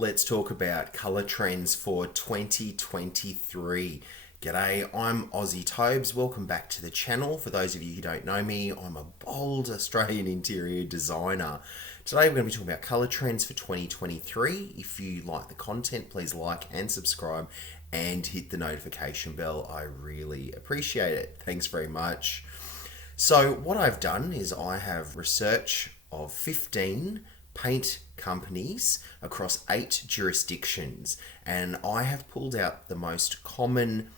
let's talk about colour trends for 2023. G'day, I'm Aussie Tobes. Welcome back to the channel. For those of you who don't know me, I'm a bold Australian interior designer. Today we're going to be talking about colour trends for 2023. If you like the content, please like and subscribe and hit the notification bell. I really appreciate it. Thanks very much. So what I've done is I have research of 15 paint companies across 8 jurisdictions, and I have pulled out the most common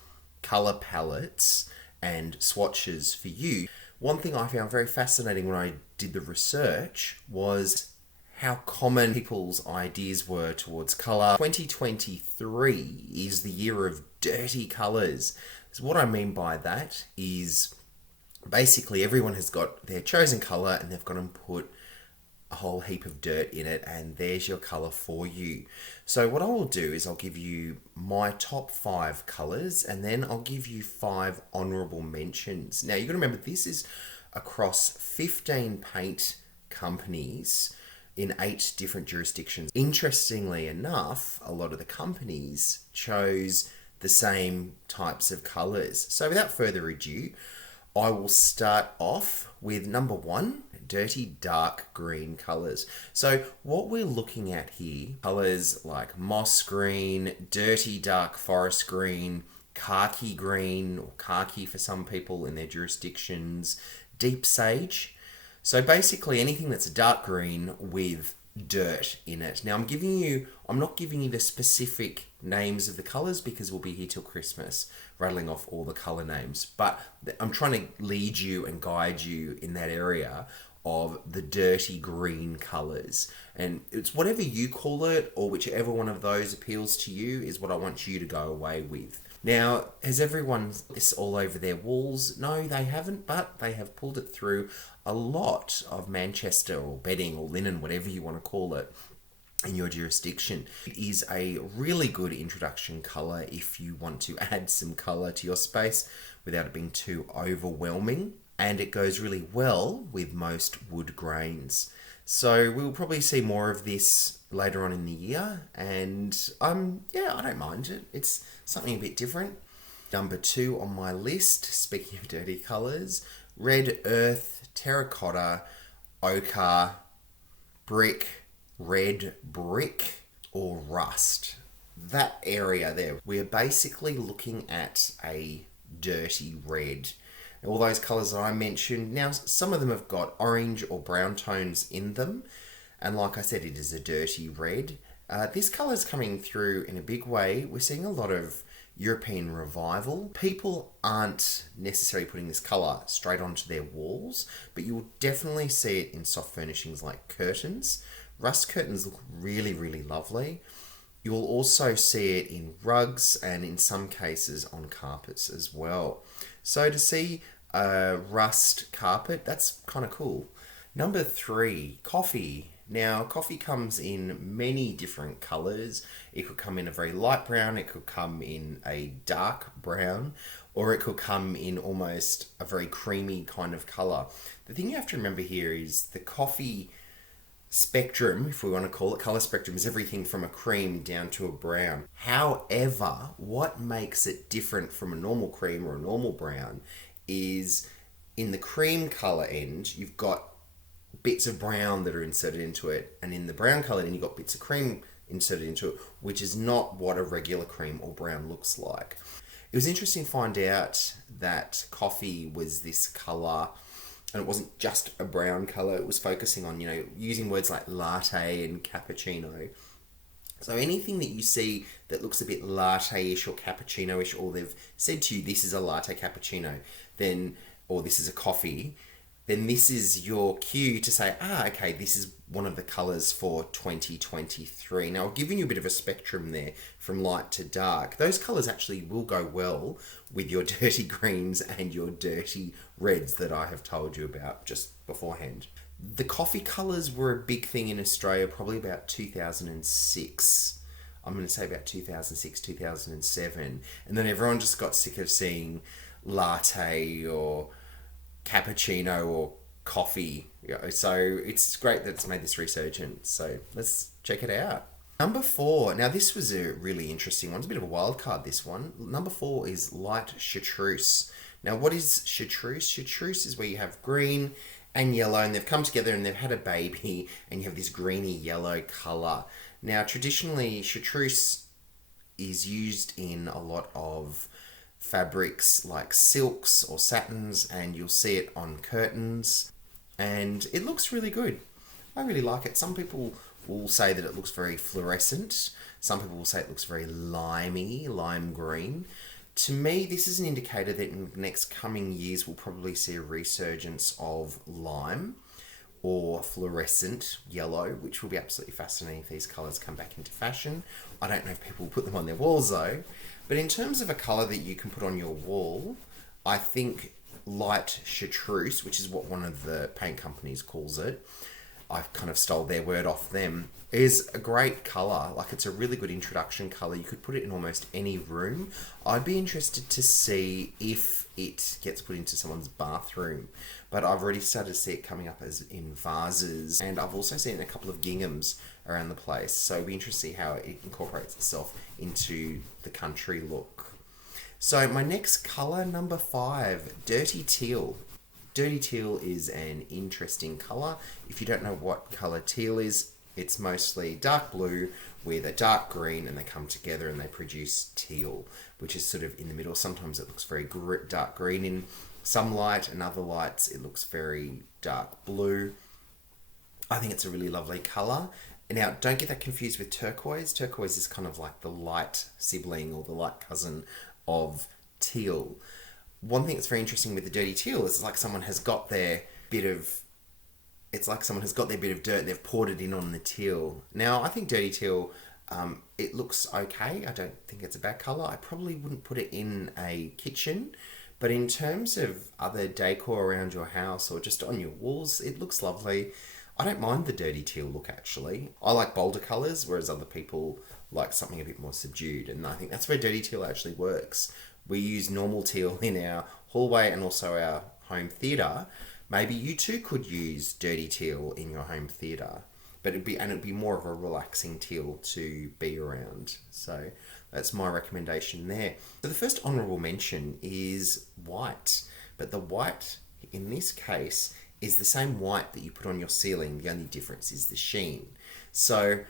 color palettes and swatches for you. One thing I found very fascinating when I did the research was how common people's ideas were towards color. 2023 is the year of dirty colors. So what I mean by that is basically everyone has got their chosen color and they've got to put a whole heap of dirt in it, and there's your color for you. So what I will do is I'll give you my top 5 colors, and then I'll give you 5 honorable mentions. Now you've got to remember, this is across 15 paint companies in 8 different jurisdictions. Interestingly enough, a lot of the companies chose the same types of colors. So without further ado, I will start off with number 1, dirty dark green colors. So what we're looking at here, colors like moss green, dirty dark forest green, khaki green, or khaki for some people in their jurisdictions, deep sage. So basically anything that's a dark green with dirt in it. Now I'm not giving you the specific names of the colors because we'll be here till Christmas rattling off all the color names, but I'm trying to lead you and guide you in that area of the dirty green colors, and it's whatever you call it, or whichever one of those appeals to you is what I want you to go away with. Now, has everyone this all over their walls? No, they haven't, but they have pulled it through a lot of Manchester or bedding or linen, whatever you want to call it, in your jurisdiction. It is a really good introduction color if you want to add some color to your space without it being too overwhelming, and it goes really well with most wood grains. So we'll probably see more of this later on in the year, and yeah, I don't mind it. It's something a bit different. Number 2 on my list, speaking of dirty colors, red earth, terracotta, ochre, brick, red brick, or rust. That area there, we're basically looking at a dirty red. All those colors that I mentioned, now some of them have got orange or brown tones in them, and like I said, it is a dirty red. This color is coming through in a big way. We're seeing a lot of European revival. People aren't necessarily putting this color straight onto their walls, but you will definitely see it in soft furnishings like curtains. Rust curtains look really, really lovely. You will also see it in rugs and in some cases on carpets as well. So to see a rust carpet, that's kind of cool. Number 3, coffee. Now, coffee comes in many different colors. It could come in a very light brown, it could come in a dark brown, or it could come in almost a very creamy kind of color. The thing you have to remember here is the coffee spectrum, if we want to call it, color spectrum, is everything from a cream down to a brown. However, what makes it different from a normal cream or a normal brown is in the cream color end, you've got bits of brown that are inserted into it, and in the brown color end, you've got bits of cream inserted into it, which is not what a regular cream or brown looks like. It was interesting to find out that coffee was this color, and it wasn't just a brown color. It was focusing on, using words like latte and cappuccino. So anything that you see that looks a bit latte-ish or cappuccino-ish, or they've said to you, this is a latte cappuccino, then, or this is a coffee, then this is your cue to say, okay, this is one of the colors for 2023. Now, I've given you a bit of a spectrum there from light to dark. Those colors actually will go well with your dirty greens and your dirty reds that I have told you about just beforehand. The coffee colors were a big thing in Australia probably about 2006. I'm going to say about 2006, 2007. And then everyone just got sick of seeing latte or cappuccino or coffee. So it's great that it's made this resurgence. So let's check it out. Number 4. Now this was a really interesting one. It's a bit of a wild card, this one. Number 4 is light chartreuse. Now what is chartreuse? Chartreuse is where you have green and yellow and they've come together and they've had a baby and you have this greeny yellow colour. Now traditionally chartreuse is used in a lot of fabrics like silks or satins, and you'll see it on curtains, and it looks really good. I really like it. Some people will say that it looks very fluorescent. Some people will say it looks very limey, lime green. To me, this is an indicator that in the next coming years we'll probably see a resurgence of lime or fluorescent yellow, which will be absolutely fascinating if these colours come back into fashion. I don't know if people will put them on their walls though. But in terms of a colour that you can put on your wall, I think light chartreuse, which is what one of the paint companies calls it, I kind of stole their word off them, is a great colour. Like, it's a really good introduction colour. You could put it in almost any room. I'd be interested to see if it gets put into someone's bathroom. But I've already started to see it coming up as in vases. And I've also seen a couple of ginghams around the place. So it'll be interesting to see how it incorporates itself into the country look. So my next colour, number 5, dirty teal. Dirty teal is an interesting colour. If you don't know what colour teal is, it's mostly dark blue with a dark green, and they come together and they produce teal, which is sort of in the middle. Sometimes it looks very dark green in some light, and other lights it looks very dark blue. I think it's a really lovely colour. Now, don't get that confused with turquoise. Turquoise is kind of like the light sibling or the light cousin of teal. One thing that's very interesting with the dirty teal is it's like someone has got their bit of dirt and they've poured it in on the teal. Now, I think dirty teal, it looks okay. I don't think it's a bad colour. I probably wouldn't put it in a kitchen, but in terms of other decor around your house or just on your walls, it looks lovely. I don't mind the dirty teal look, actually. I like bolder colours, whereas other people like something a bit more subdued, and I think that's where dirty teal actually works. We use normal teal in our hallway and also our home theatre. Maybe you too could use dirty teal in your home theatre, but it'd be more of a relaxing teal to be around. So that's my recommendation there. So the first honourable mention is white, but the white in this case is the same white that you put on your ceiling. The only difference is the sheen. So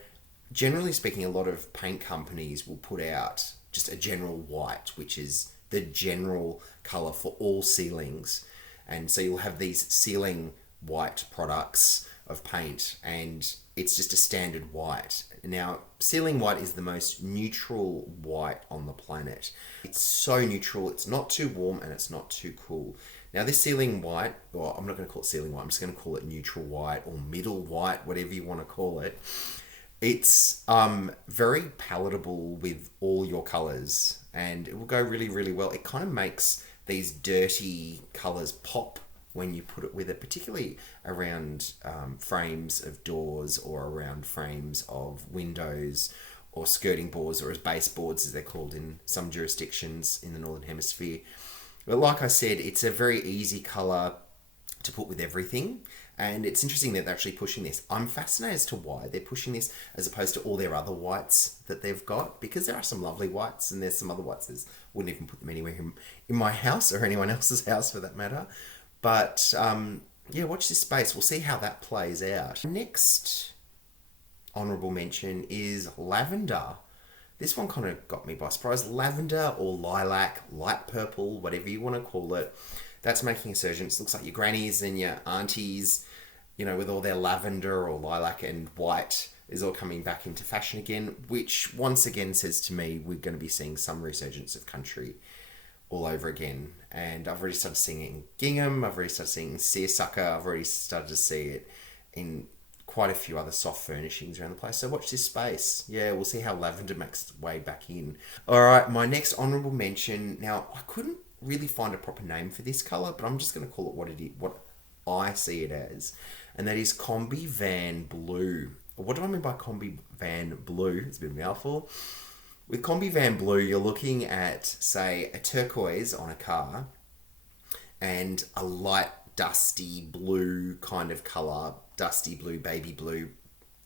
generally speaking, a lot of paint companies will put out just a general white, which is the general colour for all ceilings. And so you'll have these ceiling white products of paint, and it's just a standard white. Now, ceiling white is the most neutral white on the planet. It's so neutral, it's not too warm and it's not too cool. Now, this ceiling white, or I'm not going to call it ceiling white, I'm just going to call it neutral white or middle white, whatever you want to call it. It's very palatable with all your colours, and it will go really, really well. It kind of makes these dirty colours pop when you put it with it, particularly around frames of doors or around frames of windows or skirting boards, or as baseboards as they're called in some jurisdictions in the Northern Hemisphere. But like I said, it's a very easy colour to put with everything. And it's interesting that they're actually pushing this. I'm fascinated as to why they're pushing this as opposed to all their other whites that they've got, because there are some lovely whites and there's some other whites that wouldn't even put them anywhere in my house or anyone else's house for that matter. But yeah, watch this space. We'll see how that plays out. Next honourable mention is lavender. This one kind of got me by surprise. Lavender or lilac, light purple, whatever you want to call it. That's making a resurgence. Looks like your grannies and your aunties, you know, with all their lavender or lilac and white is all coming back into fashion again, which once again says to me we're going to be seeing some resurgence of country all over again. And I've already started seeing it in gingham, I've already started seeing it in seersucker, I've already started to see it in quite a few other soft furnishings around the place. So watch this space. Yeah, we'll see how lavender makes its way back in. All right, my next honourable mention. Now, I couldn't really find a proper name for this colour, but I'm just going to call it what it is, what I see it as, and that is Combi Van Blue. What do I mean by Combi Van Blue? It's a bit of a mouthful. With Combi Van Blue, you're looking at, say, a turquoise on a car and a light dusty blue kind of colour, dusty blue, baby blue,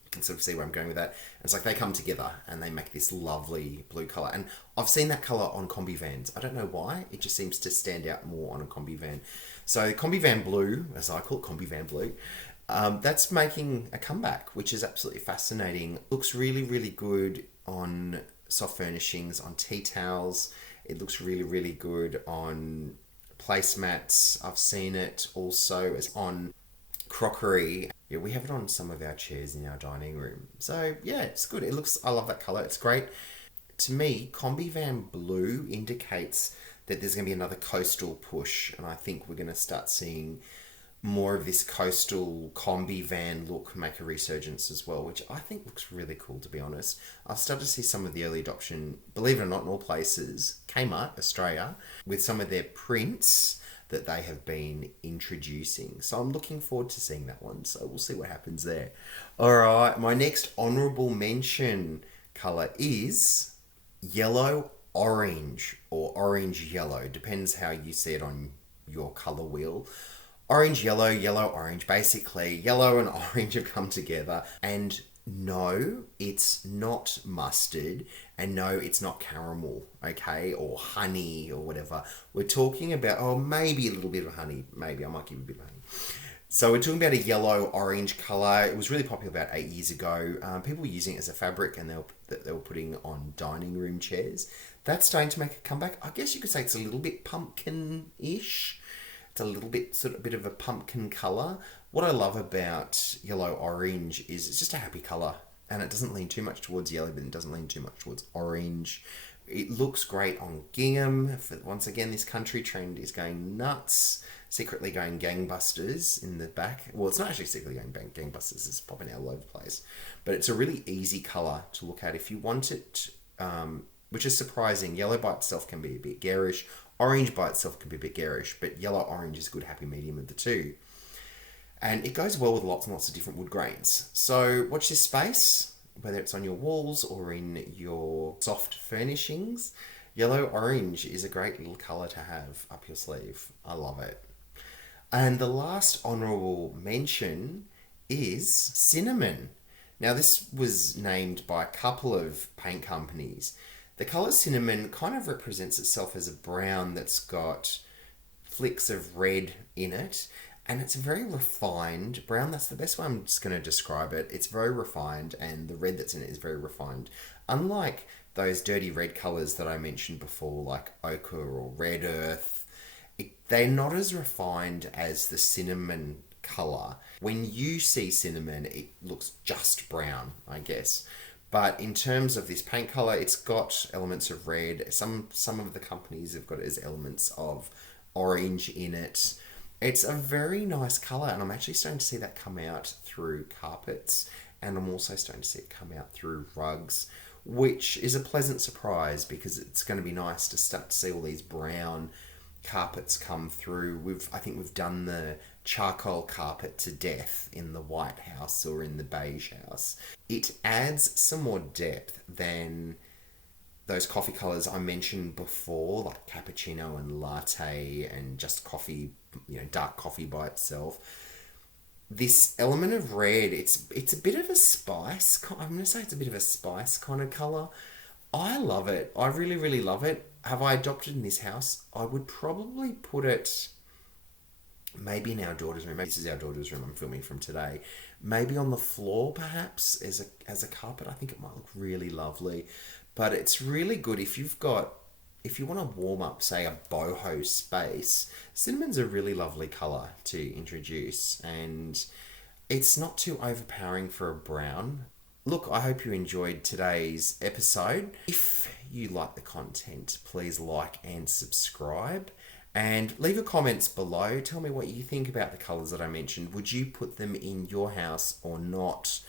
You can sort of see where I'm going with that. And it's like they come together and they make this lovely blue colour. And I've seen that colour on combi vans. I don't know why. It just seems to stand out more on a combi van. So combi van blue, as I call it, combi van blue, that's making a comeback, which is absolutely fascinating. Looks really, really good on soft furnishings, on tea towels. It looks really, really good on placemats. I've seen it also as on crockery. Yeah, we have it on some of our chairs in our dining room. So yeah, it's good. It looks, I love that colour. It's great. To me, combi van blue indicates that there's going to be another coastal push, and I think we're going to start seeing more of this coastal combi van look make a resurgence as well, which I think looks really cool, to be honest. I've started to see some of the early adoption, believe it or not, in all places, Kmart, Australia, with some of their prints that they have been introducing. So I'm looking forward to seeing that one. So we'll see what happens there. All right, my next honourable mention colour is yellow orange, or orange yellow. Depends how you see it on your colour wheel. Orange, yellow, yellow, orange. Basically, yellow and orange have come together. And no, it's not mustard. And no, it's not caramel, okay? Or honey or whatever. We're talking about, oh, maybe a little bit of honey. Maybe, I might give you a bit of honey. So we're talking about a yellow-orange colour. It was really popular about 8 years ago. People were using it as a fabric, and they were putting on dining room chairs. That's starting to make a comeback. I guess you could say it's a little bit pumpkin-ish. It's a little bit, sort of, bit of a pumpkin colour. What I love about yellow-orange is it's just a happy colour, and it doesn't lean too much towards yellow, but it doesn't lean too much towards orange. It looks great on gingham. Once again, this country trend is going nuts. Secretly going gangbusters in the back. Well, it's not actually secretly going gangbusters. It's popping out all over the place. But it's a really easy colour to look at. If you want it, which is surprising, yellow by itself can be a bit garish. Orange by itself can be a bit garish. But yellow-orange is a good happy medium of the two. And it goes well with lots and lots of different wood grains. So watch this space, whether it's on your walls or in your soft furnishings. Yellow-orange is a great little colour to have up your sleeve. I love it. And the last honourable mention is cinnamon. Now, this was named by a couple of paint companies. The colour cinnamon kind of represents itself as a brown that's got flicks of red in it. And it's very refined brown. That's the best way I'm just going to describe it. It's very refined, and the red that's in it is very refined. Unlike those dirty red colours that I mentioned before, like ochre or red earth, they're not as refined as the cinnamon colour. When you see cinnamon, it looks just brown, I guess. But in terms of this paint colour, it's got elements of red. Some of the companies have got it as elements of orange in it. It's a very nice colour, and I'm actually starting to see that come out through carpets, and I'm also starting to see it come out through rugs, which is a pleasant surprise because it's going to be nice to start to see all these brown carpets come through. I think we've done the charcoal carpet to death in the White House or in the Beige House. It adds some more depth than those coffee colours I mentioned before, like cappuccino and latte and just coffee, dark coffee by itself. This element of red, it's a bit of a spice. I'm going to say it's a bit of a spice kind of colour. I love it. I really, really love it. Have I adopted in this house? I would probably put it maybe in our daughter's room. Maybe this is our daughter's room I'm filming from today. Maybe on the floor, perhaps, as a carpet. I think it might look really lovely. But it's really good if you want to warm up, say, a boho space. Cinnamon's a really lovely colour to introduce, and it's not too overpowering for a brown. Look, I hope you enjoyed today's episode. If you like the content, please like and subscribe. And leave your comments below. Tell me what you think about the colours that I mentioned. Would you put them in your house or not?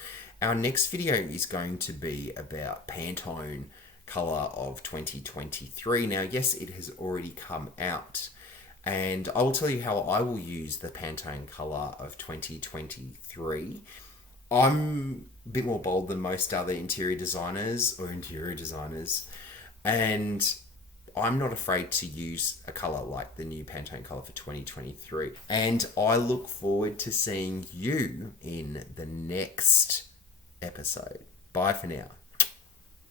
Our next video is going to be about Pantone colour of 2023. Now, yes, it has already come out. And I will tell you how I will use the Pantone colour of 2023. I'm a bit more bold than most other interior designers, and I'm not afraid to use a colour like the new Pantone colour for 2023. And I look forward to seeing you in the next episode. Bye for now.